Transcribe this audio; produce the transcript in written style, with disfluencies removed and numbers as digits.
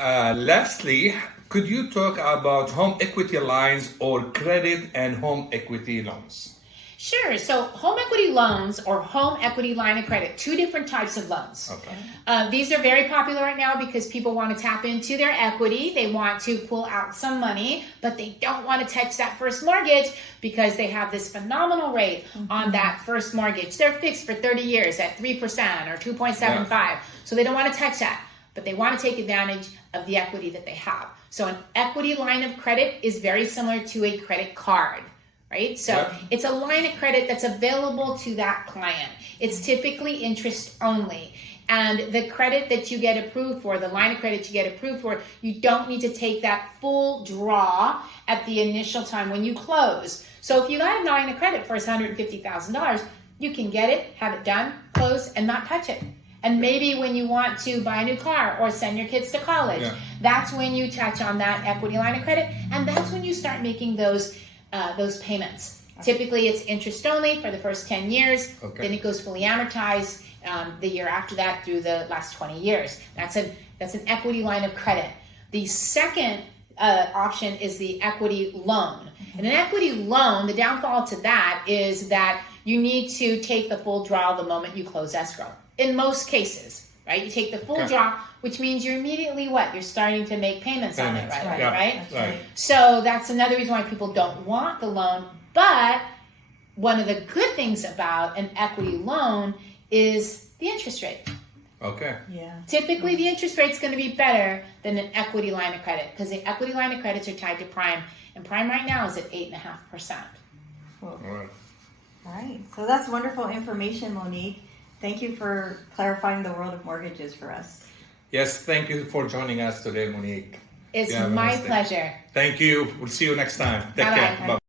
Lastly, could you talk about home equity lines or credit and home equity loans? Sure. So home equity loans or home equity line of credit, two different types of loans. Okay. These are very popular right now because people want to tap into their equity. They want to pull out some money, but they don't want to touch that first mortgage because they have this phenomenal rate on that first mortgage. They're fixed for 30 years at 3% or 2.75. Yeah. So they don't want to touch that, but they want to take advantage of the equity that they have. So an equity line of credit is very similar to a credit card. Right? So it's a line of credit that's available to that client. It's typically interest only. And the credit that you get approved for, the line of credit you get approved for, you don't need to take that full draw at the initial time when you close. So if you got a line of credit for $150,000, you can get it, have it done, close, and not touch it. And maybe when you want to buy a new car or send your kids to college, that's when you touch on that equity line of credit. And that's when you start making those payments. Typically, it's interest only for the first 10 years. Then it goes fully amortized the year after that through the last 20 years. That's an equity line of credit. The second option is the equity loan. And an equity loan, the downfall to that is that you need to take the full draw the moment you close escrow. In most cases, right? You take the full draw, which means you're immediately what? You're starting to make payments on it, right? So that's another reason why people don't want the loan. But one of the good things about an equity loan is the interest rate. Okay. Yeah. Typically, the interest rate's going to be better than an equity line of credit because the equity line of credits are tied to prime, and prime right now is at 8.5%. Cool. All right. All right. So that's wonderful information, Monique. Thank you for clarifying the world of mortgages for us. Yes, thank you for joining us today, Monique. It's my pleasure. Thank you. We'll see you next time. Take Bye-bye. care. Bye.